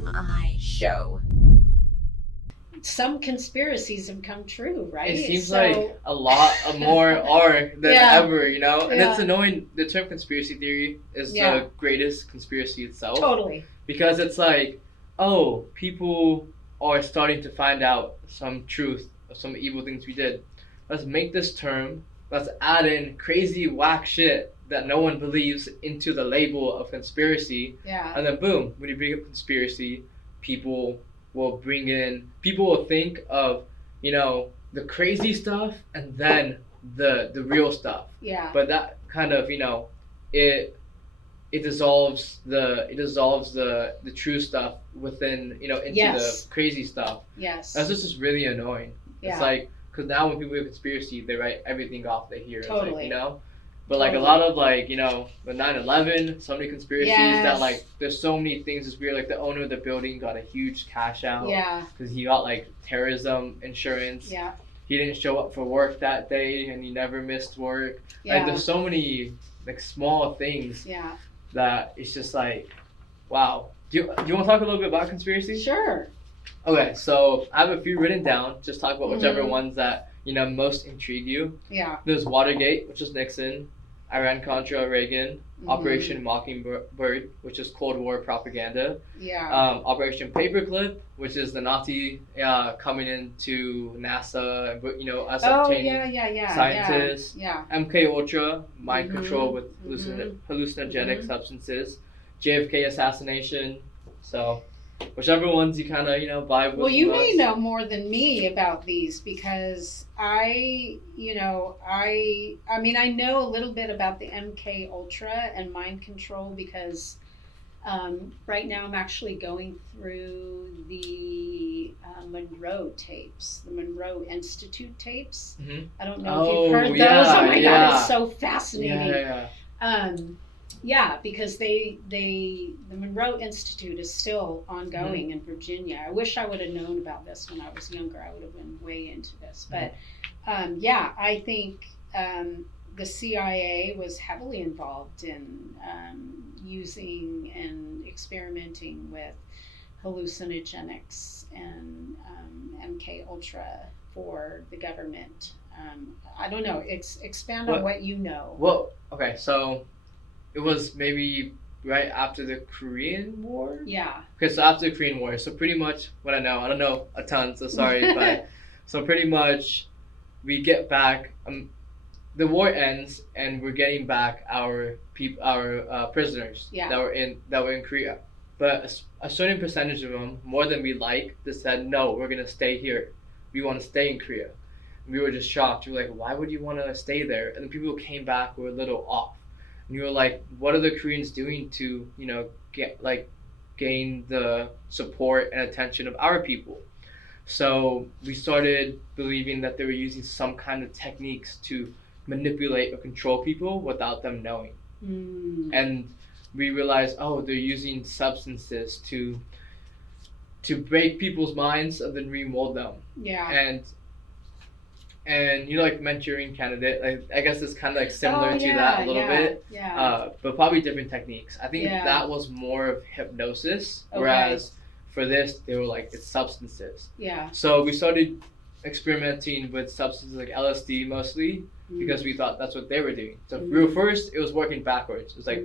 TMI show. Some conspiracies have come true, right? It seems like a lot more are than ever, you know? And it's annoying. The term conspiracy theory is the greatest conspiracy itself. Totally. Because it's like, oh, people are starting to find out some truth of some evil things we did. Let's make this term, let's add in crazy whack shit that no one believes into the label of conspiracy. Yeah. And then boom, when you bring up conspiracy, people will think of, you know, the crazy stuff and then the real stuff. Yeah. But that kind of, you know, it dissolves the true stuff within, you know, into the crazy stuff. Yes. That's just really annoying. Yeah. It's like, because now when people hear conspiracy, they write everything off they hear. Totally. Like, you know? But like a lot of like, you know, the 9/11, so many conspiracies that like, there's so many things that's weird. Like the owner of the building got a huge cash out. Yeah. Because he got like terrorism insurance. Yeah. He didn't show up for work that day and he never missed work. Yeah. Like there's so many like small things. Yeah. That it's just like, wow. Do you want to talk a little bit about conspiracy? Sure. Okay, so I have a few written down. Just talk about whichever ones that, you know, most intrigue you. Yeah. There's Watergate, which is Nixon, Iran-Contra, Reagan, Operation Mockingbird, which is Cold War propaganda. Yeah. Operation Paperclip, which is the Nazi coming into NASA, and, you know, us obtaining scientists. Yeah. MK Ultra, mind control with hallucinogenic substances. JFK assassination. So, whichever ones you kind of, you know, vibe with. Well, you may know more than me about these because I mean, I know a little bit about the MK Ultra and mind control because right now I'm actually going through the Monroe tapes, the Monroe Institute tapes. Mm-hmm. I don't know if you've heard those. Oh my God, it's so fascinating. Yeah, because the Monroe Institute is still ongoing in Virginia. I wish I would have known about this when I was younger. I would have been way into this. But I think the CIA was heavily involved in using and experimenting with hallucinogenics and MK Ultra for the government. I don't know. Expand on what you know. Well, okay, so it was maybe right after the Korean War? Yeah. Okay, so after the Korean War. So pretty much what I don't know a ton, so sorry. But so pretty much we get back, the war ends and we're getting back our prisoners that were in Korea. But a certain percentage of them, more than we like, they said, no, we're going to stay here. We want to stay in Korea. And we were just shocked. We were like, why would you want to stay there? And the people who came back were a little off. And you were like, what are the Koreans doing to, you know, gain the support and attention of our people? So we started believing that they were using some kind of techniques to manipulate or control people without them knowing. And we realized, oh, they're using substances to break people's minds and then remold them. Yeah. And you know, like Manchurian Candidate, like, I guess it's kind of like similar to that a little bit. Yeah. But probably different techniques. I think that was more of hypnosis, whereas for this, they were like, it's substances. Yeah. So we started experimenting with substances like LSD mostly because we thought that's what they were doing. So first, it was working backwards. It was like,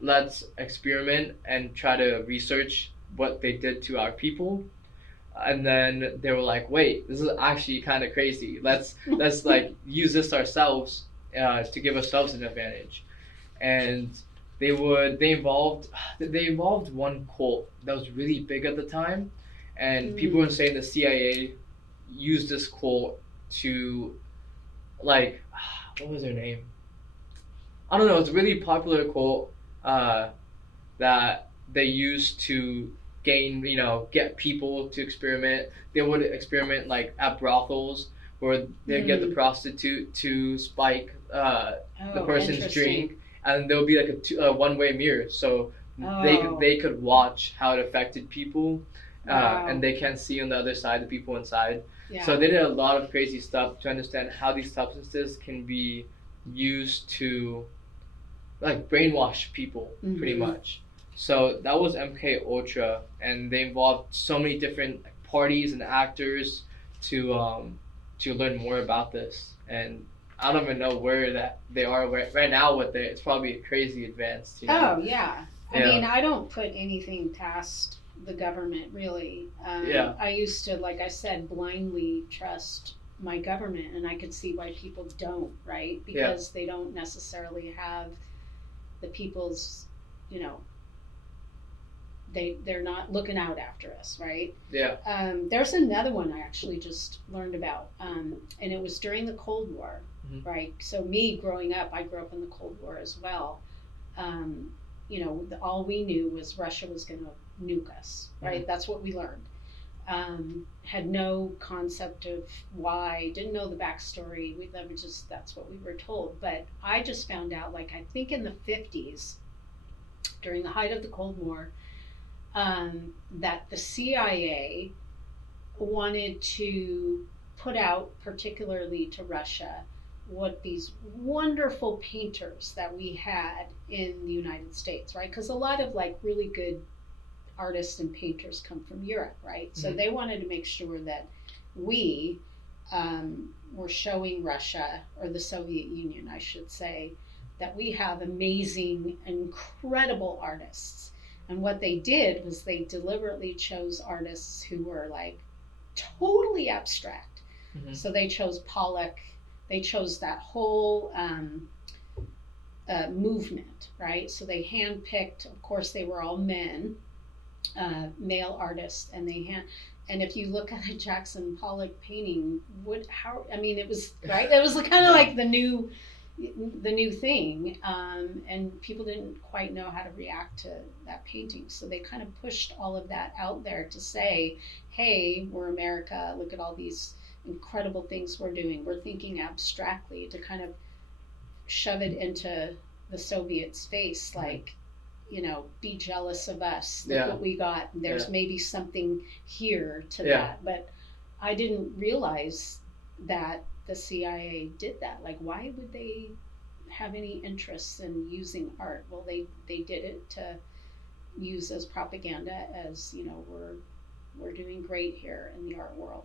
let's experiment and try to research what they did to our people. And then they were like, wait, this is actually kind of crazy. Let's like use this ourselves to give ourselves an advantage. And they involved one cult that was really big at the time, and people were saying the CIA used this cult to, like, what was their name? I don't know. It's a really popular cult that they used to get people to experiment. They would experiment like at brothels where they'd get the prostitute to spike the person's drink, and there would be like a one-way mirror, so they could watch how it affected people, and they can't see on the other side the people inside. Yeah. So they did a lot of crazy stuff to understand how these substances can be used to like brainwash people, pretty much. So that was MK Ultra, and they involved so many different parties and actors to learn more about this. And I don't even know where that they are right now with it. It's probably crazy advanced. You know? Oh yeah. I mean, I don't put anything past the government really. I used to, like I said, blindly trust my government, and I could see why people don't, right? Because they don't necessarily have the people's, you know, they're not looking out after us, right? Yeah. There's another one I actually just learned about, and it was during the Cold War, right? So me growing up, I grew up in the Cold War as well. You know, all we knew was Russia was going to nuke us, right? That's what we learned. Had no concept of why, didn't know the backstory. That's what we were told. But I just found out, like, I think in the 50s, during the height of the Cold War, that the CIA wanted to put out, particularly to Russia, what these wonderful painters that we had in the United States, right? Because a lot of like really good artists and painters come from Europe, right? So they wanted to make sure that we were showing Russia, or the Soviet Union, I should say, that we have amazing, incredible artists. And what they did was they deliberately chose artists who were like totally abstract. So they chose Pollock. They chose that whole movement, right? So they handpicked, of course, they were all men, male artists, and and if you look at a Jackson Pollock painting, it was right. It was kind of like the new thing, and people didn't quite know how to react to that painting. So they kind of pushed all of that out there to say, hey, we're America. Look at all these incredible things we're doing. We're thinking abstractly, to kind of shove it into the Soviets' face, like, you know, be jealous of us. Look what we got. There's maybe something here to that. But I didn't realize that the CIA did that. Like, why would they have any interest in using art? Well, they did it to use as propaganda, as, you know, we're doing great here in the art world.